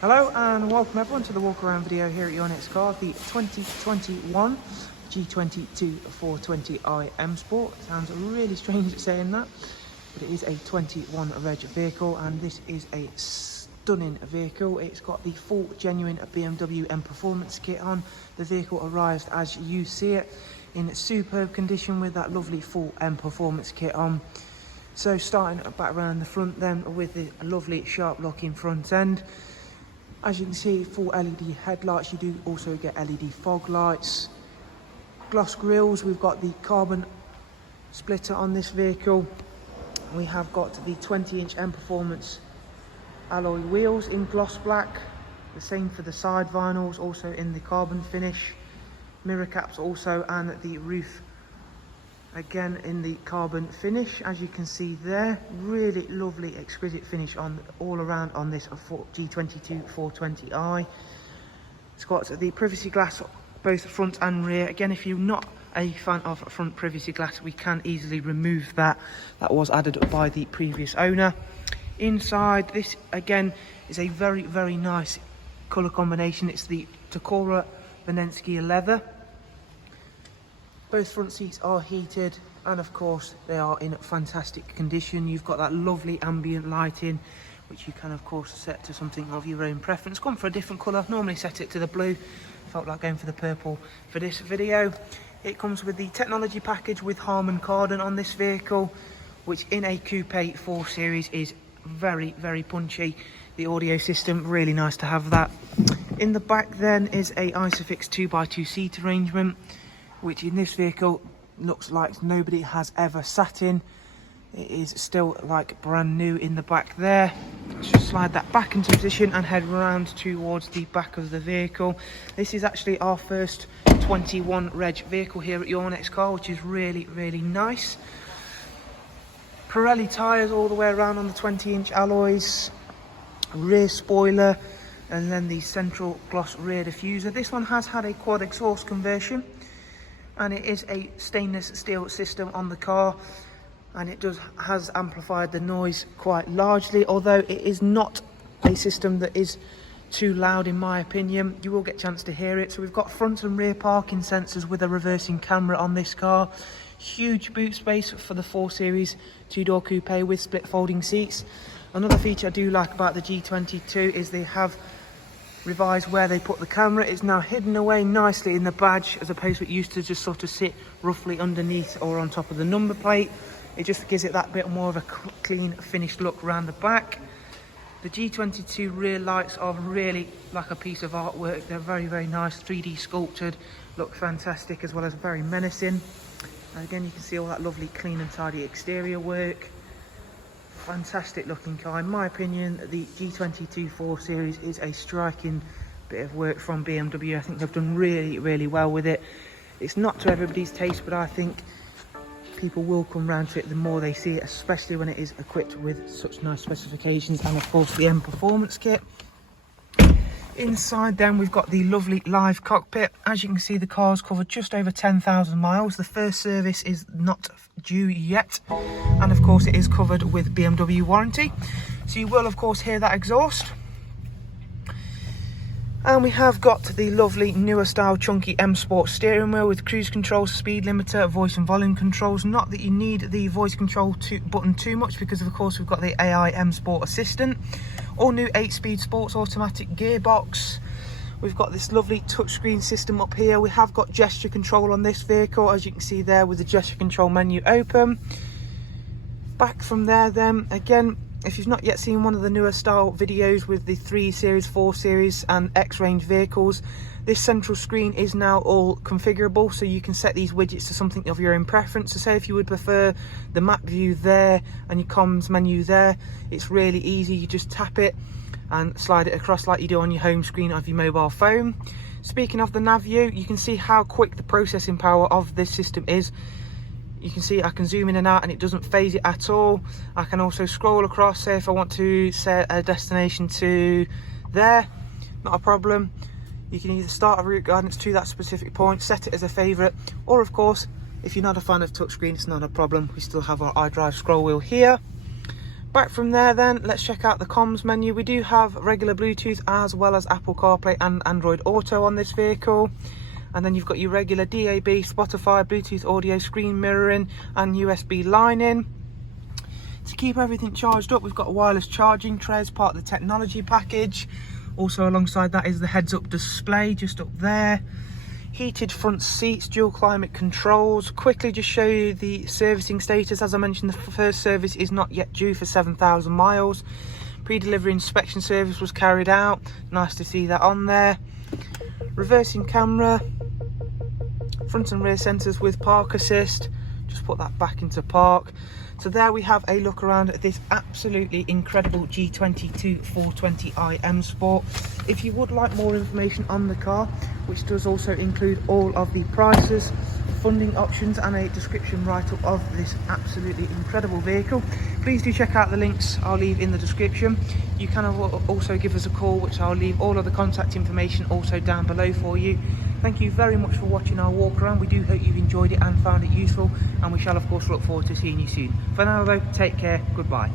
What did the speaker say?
Hello and welcome everyone to the walk around video here at your next car, the 2021 G22 420i M Sport. Sounds really strange saying that, but it is a 21 reg vehicle and this is a stunning vehicle. It's got the full genuine BMW Mperformance kit on. The vehicle arrives as you see it in superb condition with that lovely full Mperformance kit on. So starting back around the front then with the lovely sharp looking front end. As you can see, full LED headlights. You do also get LED fog lights. Gloss grills. We've got the carbon splitter on this vehicle. We have got the 20-inch Mperformance alloy wheels in gloss black. The same for the side vinyls, also in the carbon finish. Mirror caps also, and the roof again in the carbon finish, as you can see there. Really lovely exquisite finish on all around on this G22 420i. It's got the privacy glass both front and rear. Again, if you're not a fan of front privacy glass, we can easily remove that. That was added by the previous owner. Inside, this again is a very nice colour combination. It's the Tacora Venensky leather. Both front seats are heated and of course they are in fantastic condition. You've got that lovely ambient lighting, which you can of course set to something of your own preference. Gone for a different colour, normally set it to the blue. Felt like going for the purple for this video. It comes with the technology package with Harman Kardon on this vehicle, which in a Coupe 4 Series is very punchy. The audio system, really nice to have that. In the back then is a Isofix 2x2 seat arrangement, which in this vehicle looks like nobody has ever sat in. It is still like brand new in the back there. Let's just slide that back into position and head around towards the back of the vehicle. This is actually our first 21 reg vehicle here at your next car, which is really nice. Pirelli tyres all the way around on the 20-inch alloys. Rear spoiler, and then the central gloss rear diffuser. This one has had a quad exhaust conversion, and it is a stainless steel system on the car, and it has amplified the noise quite largely, although it is not a system that is too loud in my opinion. You will get a chance to hear it. So we've got front and rear parking sensors with a reversing camera on this car. Huge boot space for the 4 Series 2-door coupe with split folding seats. Another feature I do like about the G22 is they have revised where they put the camera. It's now hidden away nicely in the badge, as opposed to it used to just sort of sit roughly underneath or on top of the number plate. It just gives it that bit more of a clean finished look around the back. The G22 rear lights are really like a piece of artwork. They're very nice, 3D sculpted, look fantastic, as well as very menacing. And again, you can see all that lovely clean and tidy exterior work. Fantastic looking car. In my opinion, the G22 4 Series is a striking bit of work from BMW. I think they've done really well with it. It's not to everybody's taste, but I think people will come round to it the more they see it, especially when it is equipped with such nice specifications and of course the Mperformance kit. Inside then we've got the lovely live cockpit. As you can see, the car's covered just over 10,000 miles. The first service is not due yet, and of course it is covered with BMW warranty, so you will of course hear that exhaust. And we have got the lovely newer style chunky M Sport steering wheel with cruise control, speed limiter, voice and volume controls. Not that you need the voice control button too much, because of course we've got the AI M Sport Assistant. All new 8-speed sports automatic gearbox. We've got this lovely touchscreen system up here. We have got gesture control on this vehicle, as you can see there, with the gesture control menu open. Back from there then, again, if you've not yet seen one of the newer style videos with the 3 Series, 4 Series and X-Range vehicles, this central screen is now all configurable, so you can set these widgets to something of your own preference. So say if you would prefer the map view there and your comms menu there, it's really easy. You just tap it and slide it across like you do on your home screen of your mobile phone. Speaking of the nav view, you can see how quick the processing power of this system is. You can see I can zoom in and out and it doesn't phase it at all. I can also scroll across, say if I want to set a destination to there, not a problem. You can either start a route guidance to that specific point, set it as a favourite, or of course, if you're not a fan of touchscreen, it's not a problem. We still have our iDrive scroll wheel here. Back from there then, let's check out the comms menu. We do have regular Bluetooth as well as Apple CarPlay and Android Auto on this vehicle. And then you've got your regular DAB, Spotify, Bluetooth audio, screen mirroring and USB line in. To keep everything charged up, we've got a wireless charging tray as part of the technology package. Also alongside that is the heads-up display just up there. Heated front seats, dual climate controls. Quickly just show you the servicing status. As I mentioned, the first service is not yet due for 7,000 miles. Pre-delivery inspection service was carried out. Nice to see that on there. Reversing camera, front and rear sensors with park assist. Just put that back into park. So there we have a look around at this absolutely incredible G22 420i Sport. If you would like more information on the car, which does also include all of the prices, funding options and a description write-up of this absolutely incredible vehicle, please do check out the links I'll leave in the description. You can also give us a call, which I'll leave all of the contact information also down below for you. Thank you very much for watching our walk around. We do hope you've enjoyed it and found it useful, and we shall of course look forward to seeing you soon. For now though, take care, goodbye.